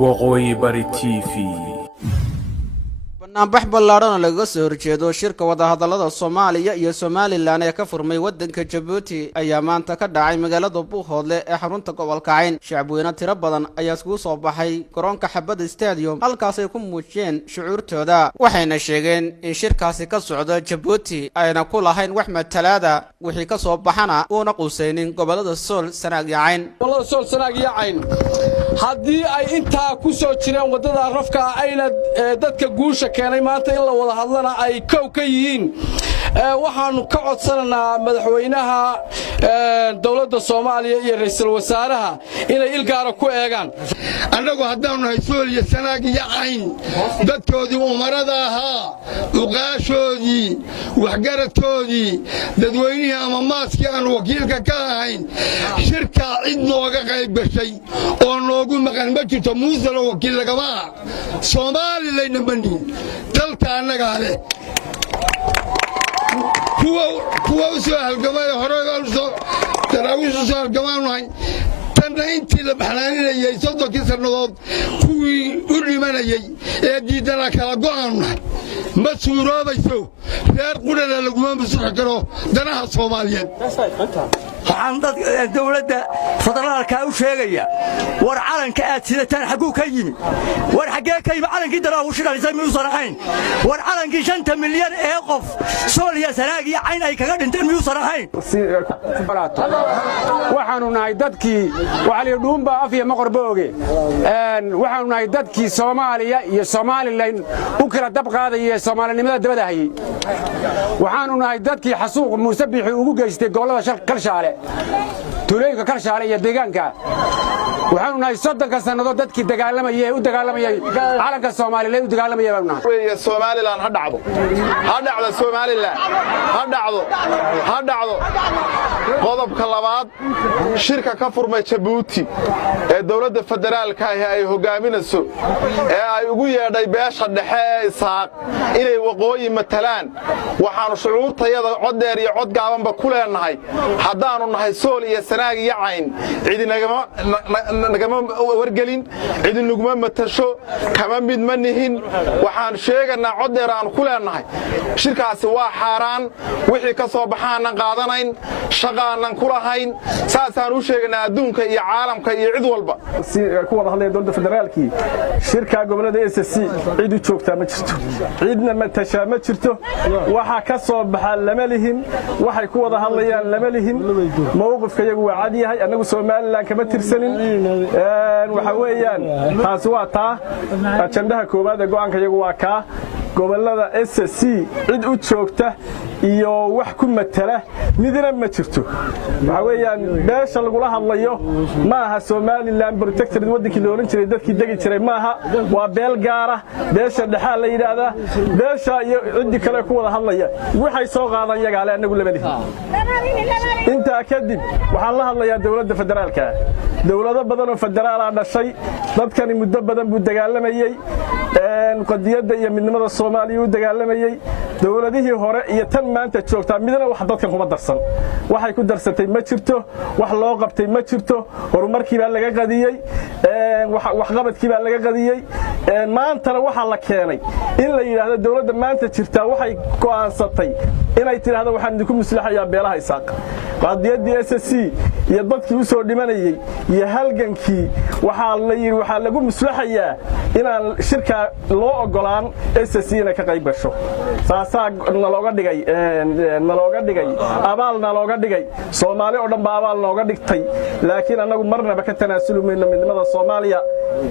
وقوي بري تيفي barnaamij ballaaran laga soo horjeedo shirka wadahadallada Soomaaliya iyo Somaliland ee ka furmay wadanka Djibouti ayaa maanta ka dhacay magaalada Buuhoodle ee xarunta gobolka Cayn. Shacabweyne tiro badan ayaa isku soo baxay garoonka Xabad Stadium halkaas ay ku muujiyeen shucuurtooda, waxayna sheegeen in shirkaasi ka socdo Djibouti ayna ku lahayn wax matalaada wixii ka soo baxana uuna qusaynin gobolada Sool, Sanaag iyo Cayn. gobolada Sool, Sanaag iyo Cayn haddii ay intaa ku soo jireen wadada rafka ayna dadka guusha keenay maanta in la wada hadlana ay kow ka yihiin waxaanu ka codsananaa madaxweynaha dawladda Soomaaliya iyo ra'iisul wasaaraha inay ilgaara ku eegaan. annagu haddaanu nahay Sool iyo Sanaag iyo Cayn dadkoodii umarada ahaa uqaashoodii waxgaradkoodii dadweynihii ama maaskii aan wakiilka ka ahayn shirka cid nooga qayb gashay oo noogu maqan ma jirto. muuse loo wakiil lagama aha Soomaaliland bandhin dalka annaga leh kuwa soo halgamay hore soo daraawiisha soo halgamaanahay tanna intii la baxnaaninayay 30 sanadood kuwii u dhimanayay ee diidana kala go'aanahay ma suuroobayso reer qudana laguma masuux karo danaha Soomaaliyeed. waxaan dawladda federaalka u sheegaya war calanka aad sidataan xaguu ka yimi war xagee ka yimi calankii daraawish dhalisay miyuusan ahayn war calankii 5 milyan ee qof Sool iyo Sanaag iyo Cayn ay kaga dhinteen miyuusan ahayn. waxaanu nahay dadkii wali dhuumba afiya ma qorbooge waxaanu nahay dadkii Soomaaliya iyo Somaliland u kala dab qaadayay Soomaalinimada dabada hayay waxaanu nahay dadkii xasuuq Muuse Biixi ugu geystay gobolada Kalshaale tuuleeyga Kalshaale iyo deegaanka waxaanu nahay 30 sanadood dadkii dagaalamayay u dagaalamayay calanka Soomaaliland u dagaalamayay baanu nahay. Somaliland ha dhacdo Somaliland ha dhacdo qodobka labaad shirka ka furmay Djibouti ee dawladda federaalka ay hogaaminayso ee ay ugu yeedhay beesha dhexe ee Isaaq inay waqooyi matalaan waxaanu shucuurtayada cod dheer iyo cod gaabanba ku leenahay haddaanu nahay Sool iyo Sanaag iyo Cayn cidinagama wargelin cidinaguma matasho kama mid ma nihin waxaan sheeganaa cod dheer aan ku leenahay shirkaasi waa xaraan wixii ka soo baxaanan qaadanayn shaqaanan ku lahayn saasaan u sheeganaa adduunka iyo caalamka iyo cid walba ku wada hadlay dawladda federaalkii shirka gobolada SSC cid u joogta ma jirto cidna matasha ma jirto waxa ka soo baxa lama lihin waxay ku wada hadlayaan lama lihin mowqifka iyagu waa cad yahay anagu Somaliland kama tirsanin waxa weeyaan taas waa taa ajandaha koobaad ee go'aanka iyagu waa ka gobolada SSC cid u joogta iyo wax ku matala midna ma jirto waxa weeyaan beesha lagu la hadlayo maaha Somaliland protectorate wadankii loo oran jiray dadkii degi jiray maaha waa beel gaar ah beesha dhaxal la yiraahdaa beesha iyo cid kale ku wada hadlaya waxay soo qaadan iyaga ale anagu laba lihin inta kadib waxaan la hadlayaa dawladda federaalka dawlado badan oo federaal ah dhashay dadkani muddo badan buu dagaalamayay qadiyada iyo midnimada Soomaaliya u dagaalamayay dawladihii hore iyo tan maanta joogta midna wax dadkan kuma darsan waxay ku darsatay ma jirto wax loo qabtay ma jirto horumarkii baa laga qadiyay wax qabadkii baa laga qadiyay maantana waxa la keenay in la yiraahdo dawladda maanta jirta waxay go'aansatay inay tiraahdo waxaan idinku muslaxayaa beelaha Isaaq qadiyadii SSC iyo dadkii u soo dhimanayay iyo halgankii waxa lagu muslaxayaa inaan shirka loo ogolaan SSC inay ka qayb gasho saasaa nalooga dhigay abaalna looga dhigay Soomaali oo dhan baa abaal nooga dhigtay laakiin anagu marnaba ka tanaasulmayno midnimada Soomaaliya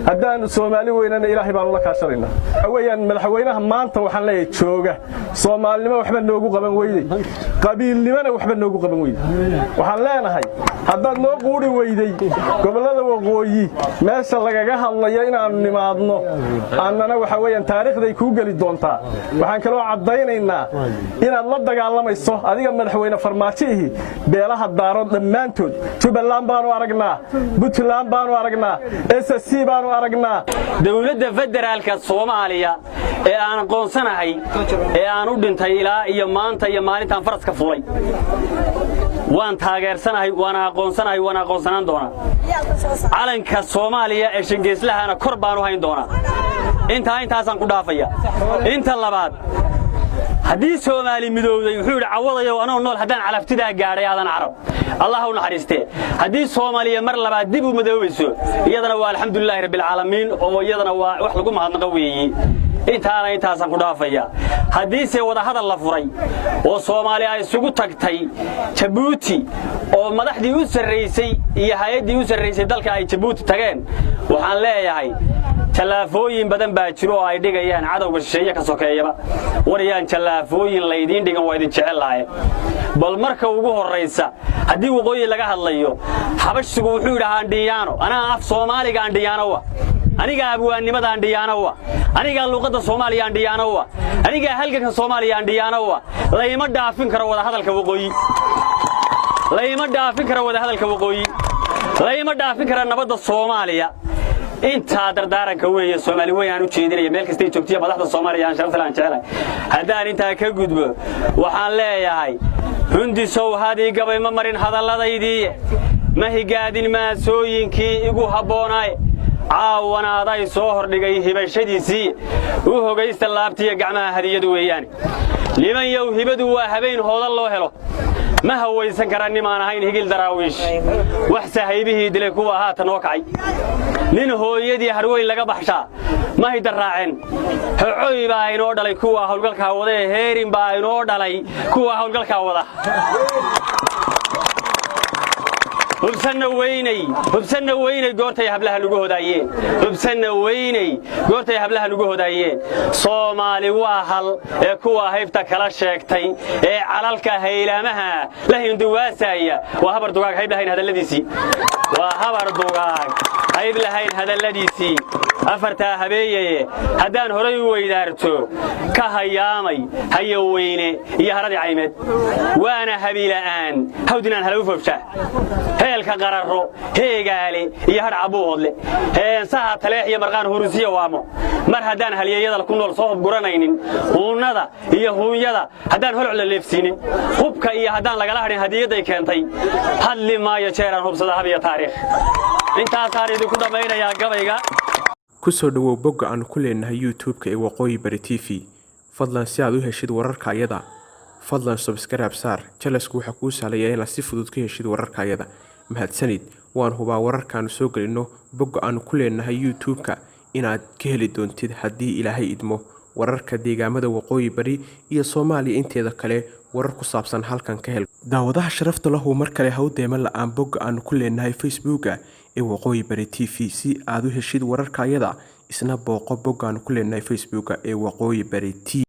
haddaan Soomaali weynana Ilaahay baan la kaashanayna awayaan madaxweynaha maanta waxaan leeyahay jooga Soomaalinimo waxba noogu qaban weyday qabiilnimana waxba noogu qaban weyday waxaan leenahay haddaad noo quuri weyday gobolada waqooyi meesha lagaga hadlayo inaan nimaadno annana waxa weeyaan taariikhday ku gali doontaa waxaan kale oo cadaynaynaa inaad la dagaalamayso adiga madaxweyne farmaajihi beelaha daaro dhammaantood Jubbaland baanu aragnaa Puntland baanu aragnaa SSC baanu aragnaa dawladda federaalka Soomaaliya ee aan aqoonsanahay ee aan u dhintay ilaa iyo maanta iyo maalintan faraska fulay waan taageersanahay waana aqoonsanaan doonaa calanka Soomaaliya ee shingeeslahana kor baan u hayn doonaa intaasaan ku dhaafaya inta labaad haddii Soomaali midowday wuxuu yiri cawadayo anoo nool haddaan calaftidaa gaadhay aadan carab Allah u naxariistee haddii Soomaaliya mar labaad dib u midowayso iyadana waa alxamdulilaahi rabbil caalamiin oo iyadana waa wax lagu mahadnaqo weeyii intaasaan ku dhaafaya haddii se wada hadal la furay oo Soomaaliya ay isugu tagtay Djibouti oo madaxdii u sareysay iyo hay'adii u sareysay dalka ay Djibouti tageen waxaan leeyahay talaafooyin badan baa jiro oo ay dhigayaan cadawga shisheeye ka sokeeyaba wariyaan talaafooyin la idin dhigan waa idin jecelahay bal marka ugu horeysa haddii waqooyi laga hadlayo xabashigu wuxuu yiraahdaa Andiyaano ana af Soomaaliga Andiyaano wa aniga abwaannimada Andiyaano wa aniga luqadda Soomaaliya Andiyaano wa aniga halganka Soomaaliya Andiyaano wa layma dhaafin karo wada hadalka waqooyi layma dhaafin karo wada hadalka waqooyi layma dhaafin karo nabadda Soomaaliya inta dardaaranka weeye Soomaali weeyaan u jeedinaya meel kasta ay joogtiya madaxda Soomaaliya aan sharaftaan jecelahay haddaan inta ka gudbo waxaan leeyahay hundisow hadii gabay ma marin hadalladaydii ma higaadin maasooyinkii igu haboonaay caawanaaday soo hordhigay hibashadiisii u hogaysta laabtiya gacmaha hadiyadu weeyaan liman yow hibadu waa habeen hoodan loo helo ma hawaysan karaan nimaan ahayn higil daraawiish wax saaxiibihii dilay kuwa haatan oo kacay nin hooyadii harweyn laga baxshaa ma hida raaceen hooy baa inoo dhalay kuwa hawlgalka wada heerin baa inoo dhalay kuwa hawlgalka wada hubsanna weynay goortay hablaha lagu hodaayeen hubsanna weynay goortay hablaha lagu hodaayeen Soomaali waa hal ee kuwa haybta kala sheegtay ee calalka haylaamaha la hinduwaasaya waa habar dugaag hayb lahayn hadalladiisii waa habar dugaag hayb lahayn hadalladiisii afarta habeeyay haddaan horay u weydaarto ka hayaamay hayo weyne iyo haradii caymeed waana habiilaan hawdinaan halaw foofsha heelka qararo heegaale iyo har cabuudle heensaha taleex iyo marqaan hurusiyo waamo mar haddaan halyeeyada ku nool soo hubguranaynin huunada iyo huunyada haddaan holc la leefsiinin hubka iyo haddaan lagala hadhin hadiyaday keentay hadli maayo jeeraan hubsada habiya taariikh intaasaan idinku dhammaynayaa gabayga ku soo dhawow bogga aan ku leenahay YouTube-ka ee Waqooyi Bari TV fadlan si aad u heshid wararka ayada fadlan subscribe saar jalasku waxa kuu sahlayaa inaad si fudud ka heshid wararka ayada mahadsanid waan hubaa wararkaanu soo gelino bogga aan ku leenahay YouTube-ka inaad ka heli doontid haddii Ilaahay idmo wararka deegaamada Waqooyi Bari iyo Soomaaliya inteeda kale warar ku saabsan halkan ka hel daawadaha sharafta lahu mar kale hawdeema la'aan bogga aan ku leenahay Facebook-ka ee Waqooyi Bari TV si aad u heshid wararka ayada isna booqo bogga aan ku leenahay Facebook-ka ee Waqooyi Bari TV